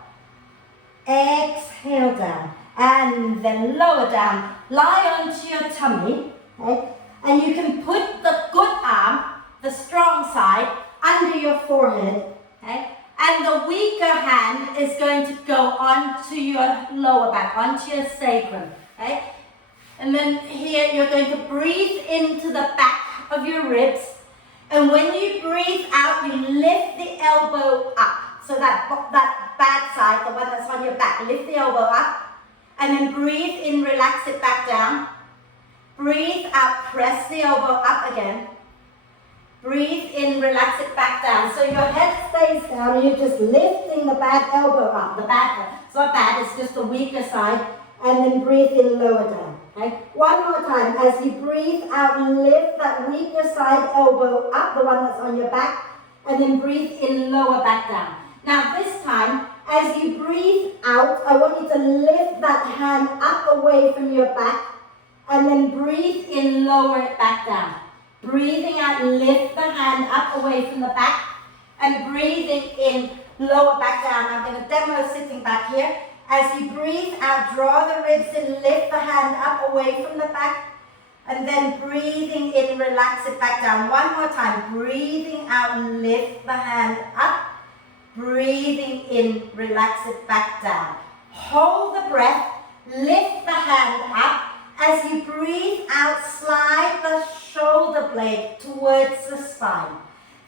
Exhale down. And then lower down. Lie onto your tummy. Okay? And you can put the good arm, the strong side, under your forehead. Okay? And the weaker hand is going to go onto your lower back, onto your sacrum. Okay? And then here you're going to breathe into the back of your ribs. And when you breathe out, you lift the elbow up. So that bad side, the one that's on your back, lift the elbow up. And then breathe in, relax it back down. Breathe out, press the elbow up again. Breathe in, relax it back down. So your head stays down and you're just lifting the bad elbow up. The bad, it's not bad, it's just the weaker side. And then breathe in, lower down. Okay? 1 more time. As you breathe out, lift that weaker side elbow up, the one that's on your back. And then breathe in, lower back down. Now this time, as you breathe out, I want you to lift that hand up away from your back. And then breathe in, lower it back down. Breathing out, lift the hand up away from the back. And breathing in, lower back down. I'm going to demo sitting back here. As you breathe out, draw the ribs in, lift the hand up away from the back. And then breathing in, relax it back down. 1 more time. Breathing out, lift the hand up. Breathing in, relax it back down. Hold the breath, lift the hand up. As you breathe out, slide the shoulder blade towards the spine.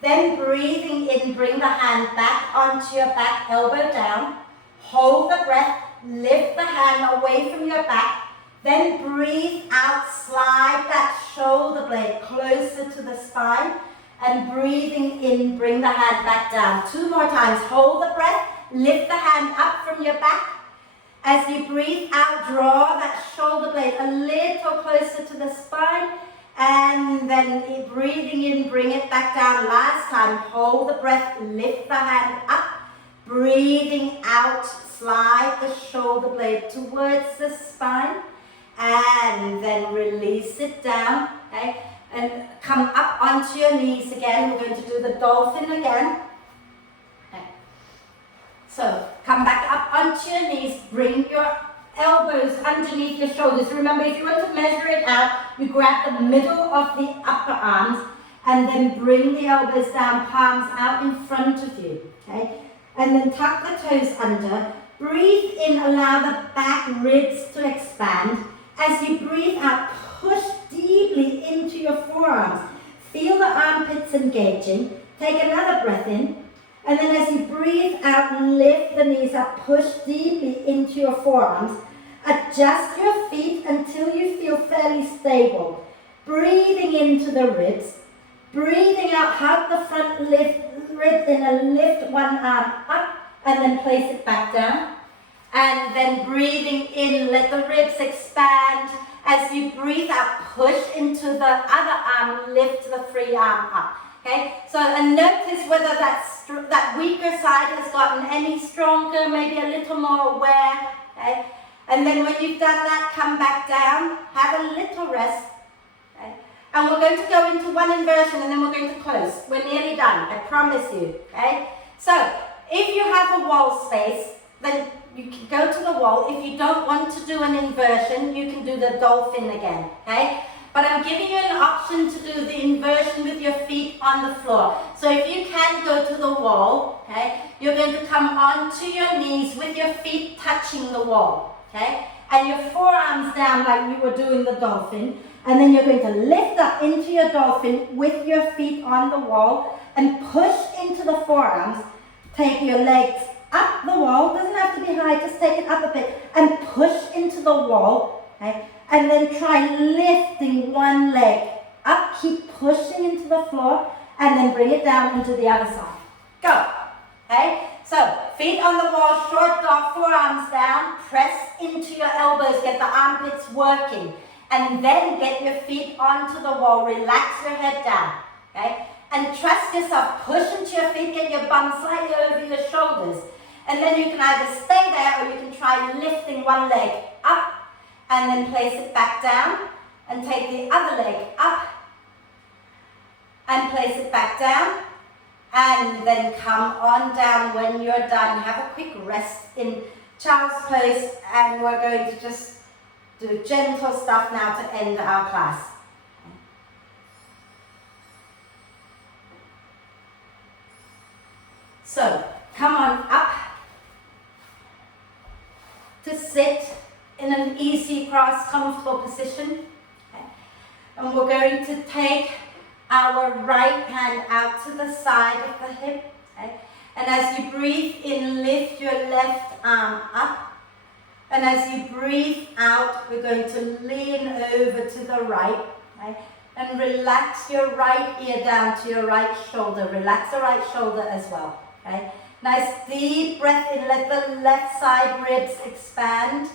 Then breathing in, bring the hand back onto your back, elbow down. Hold the breath, lift the hand away from your back. Then breathe out, slide that shoulder blade closer to the spine. And breathing in, bring the hand back down. 2 more times. Hold the breath. Lift the hand up from your back. As you breathe out, draw that shoulder blade a little closer to the spine. And then breathing in, bring it back down. Last time. Hold the breath. Lift the hand up. Breathing out, slide the shoulder blade towards the spine. And then release it down. Okay? And come up onto your knees again. We're going to do the dolphin again. Okay. So come back up onto your knees. Bring your elbows underneath your shoulders. Remember, if you want to measure it out, you grab the middle of the upper arms and then bring the elbows down, palms out in front of you. Okay? And then tuck the toes under. Breathe in, allow the back ribs to expand. As you breathe out, push deeply into your forearms. Feel the armpits engaging. Take another breath in. And then as you breathe out, lift the knees up. Push deeply into your forearms. Adjust your feet until you feel fairly stable. Breathing into the ribs. Breathing out, hug the front rib in a lift one arm up and then place it back down. And then breathing in, let the ribs expand. As you breathe out, push into the other arm, lift the free arm up. Okay, so and notice whether that weaker side has gotten any stronger, maybe a little more aware. Okay, and then when you've done that, come back down, have a little rest. Okay, and we're going to go into one inversion and then we're going to close. We're nearly done, I promise you. Okay, so if you have a wall space, then you can go to the wall. If you don't want to do an inversion, you can do the dolphin again. Okay. But I'm giving you an option to do the inversion with your feet on the floor. So if you can go to the wall, okay, you're going to come onto your knees with your feet touching the wall, okay, and your forearms down like you were doing the dolphin, and then you're going to lift up into your dolphin with your feet on the wall and push into the forearms. Take your legs up the wall, doesn't have to be high, just take it up a bit and push into the wall, okay. And then try lifting one leg up, keep pushing into the floor, and then bring it down into the other side. Go. Okay? So, feet on the wall, short dog, forearms down, press into your elbows, get the armpits working, and then get your feet onto the wall, relax your head down. Okay? And trust yourself, push into your feet, get your bum slightly over your shoulders, and then you can either stay there or you can try lifting one leg up, and then place it back down, and take the other leg up, and place it back down, and then come on down. When you're done, have a quick rest in child's pose, and we're going to just do gentle stuff now to end our class. So, come on up to sit in an easy cross, comfortable position. Okay. And we're going to take our right hand out to the side of the hip. Okay. And as you breathe in, lift your left arm up. And as you breathe out, we're going to lean over to the right. Okay. And relax your right ear down to your right shoulder. Relax the right shoulder as well. Okay. Nice deep breath in, let the left side ribs expand.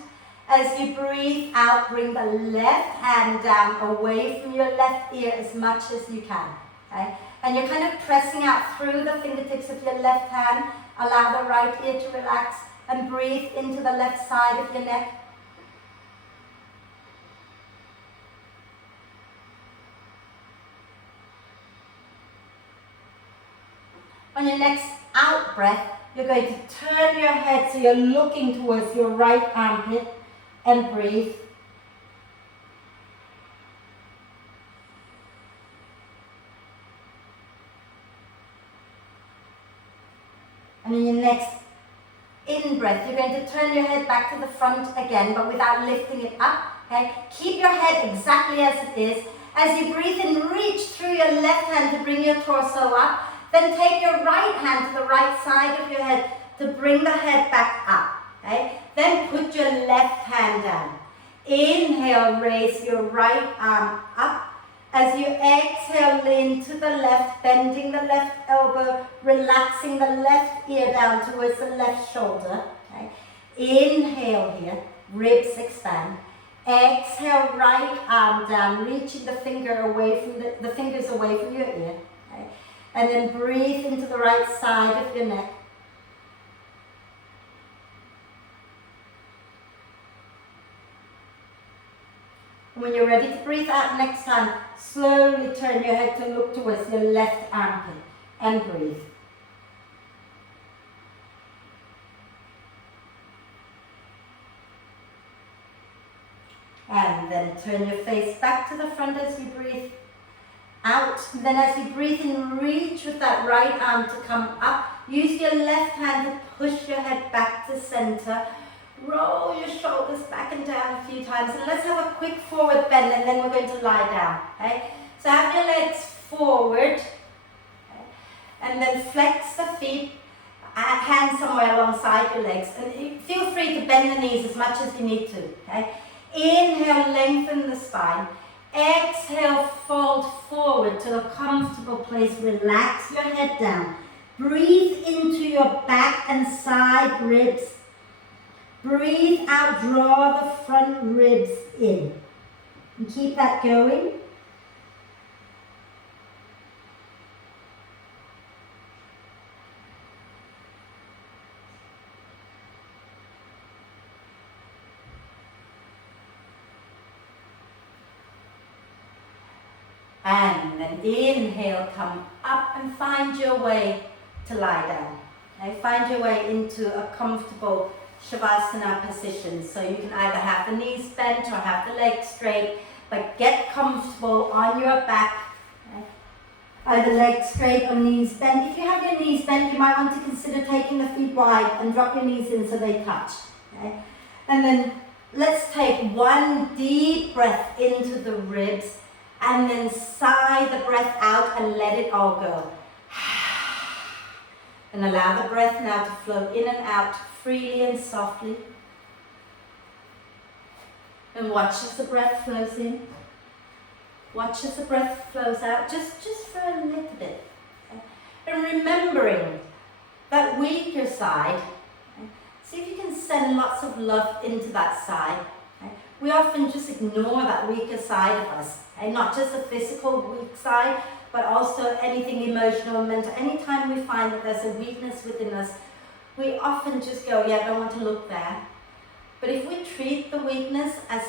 As you breathe out, bring the left hand down away from your left ear as much as you can. Okay? And you're kind of pressing out through the fingertips of your left hand. Allow the right ear to relax and breathe into the left side of your neck. On your next out breath, you're going to turn your head so you're looking towards your right armpit. And breathe. And in your next in-breath, you're going to turn your head back to the front again, but without lifting it up. Okay? Keep your head exactly as it is. As you breathe in, reach through your left hand to bring your torso up. Then take your right hand to the right side of your head to bring the head back up. Okay? Then put your left hand down. Inhale, raise your right arm up. As you exhale, lean to the left, bending the left elbow, relaxing the left ear down towards the left shoulder. Okay. Inhale here, ribs expand. Exhale, right arm down, reaching the fingers away from your ear. Okay. And then breathe into the right side of your neck. When you're ready to breathe out next time, slowly turn your head to look towards your left armpit and breathe. And then turn your face back to the front as you breathe out. And then as you breathe in, reach with that right arm to come up. Use your left hand to push your head back to center. Roll your shoulders back and down a few times. And let's have a quick forward bend, and then we're going to lie down. Okay? So have your legs forward. Okay? And then flex the feet. Hands somewhere alongside your legs. And feel free to bend the knees as much as you need to. Okay? Inhale, lengthen the spine. Exhale, fold forward to a comfortable place. Relax your head down. Breathe into your back and side ribs. Breathe out, draw the front ribs in. And keep that going. And then inhale, come up and find your way to lie down. Okay? Find your way into a comfortable Shavasana position. So you can either have the knees bent or have the legs straight, but get comfortable on your back. Okay? Either legs straight or knees bent. If you have your knees bent, you might want to consider taking the feet wide and drop your knees in so they touch. Okay? And then let's take one deep breath into the ribs, and then sigh the breath out and let it all go. And allow the breath now to flow in and out freely and softly. And watch as the breath flows in. Watch as the breath flows out, just for a little bit. Okay? And remembering that weaker side, okay? See if you can send lots of love into that side. Okay? We often just ignore that weaker side of us. And not just the physical weak side, but also anything emotional and mental. Anytime we find that there's a weakness within us, we often just go, yeah, I don't want to look there. But if we treat the weakness as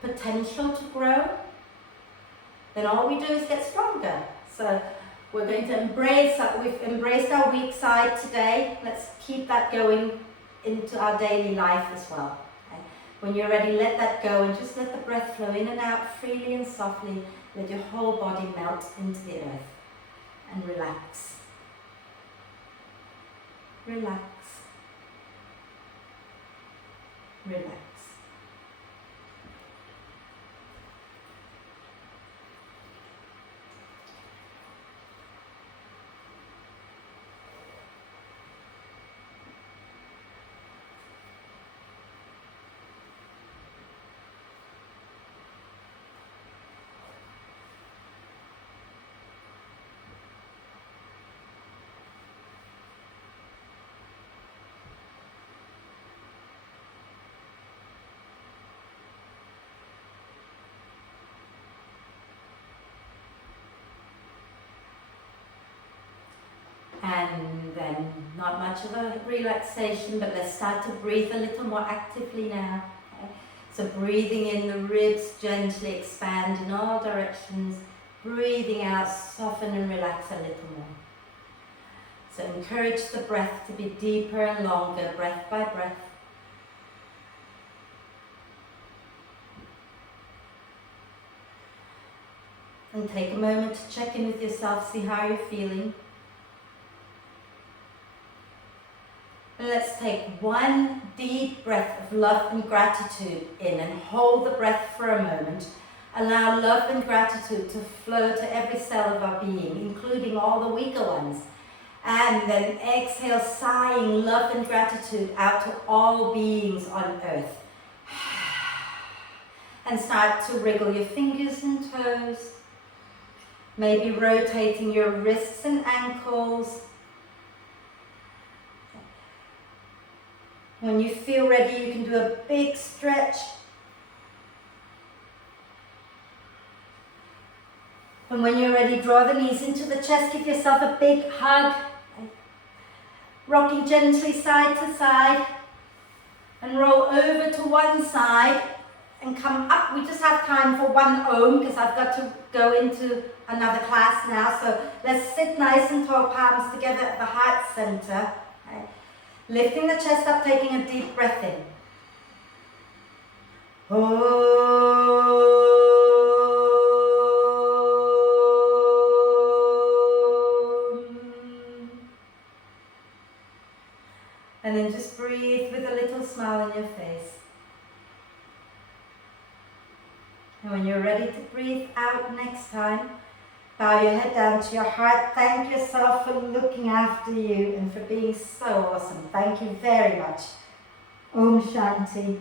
potential to grow, then all we do is get stronger. So we're going to embrace that. We've embraced our weak side today. Let's keep that going into our daily life as well. When you're ready, let that go and just let the breath flow in and out freely and softly. Let your whole body melt into the earth and relax. Relax. Relax. And then not much of a relaxation, but let's start to breathe a little more actively now. Okay? So breathing in, the ribs gently expand in all directions. Breathing out, soften and relax a little more. So encourage the breath to be deeper and longer, breath by breath. And take a moment to check in with yourself, see how you're feeling. And let's take one deep breath of love and gratitude in, and hold the breath for a moment. Allow love and gratitude to flow to every cell of our being, including all the weaker ones. And then exhale, sighing love and gratitude out to all beings on earth. And start to wriggle your fingers and toes. Maybe rotating your wrists and ankles. When you feel ready, you can do a big stretch. And when you're ready, draw the knees into the chest, give yourself a big hug. Rocking gently side to side. And roll over to one side and come up. We just have time for one Om because I've got to go into another class now. So let's sit nice and tall, palms together at the heart center. Okay. Lifting the chest up, taking a deep breath in. And then just breathe with a little smile on your face. And when you're ready to breathe out next time, bow your head down to your heart. Thank yourself for looking after you and for being so awesome. Thank you very much. Om Shanti.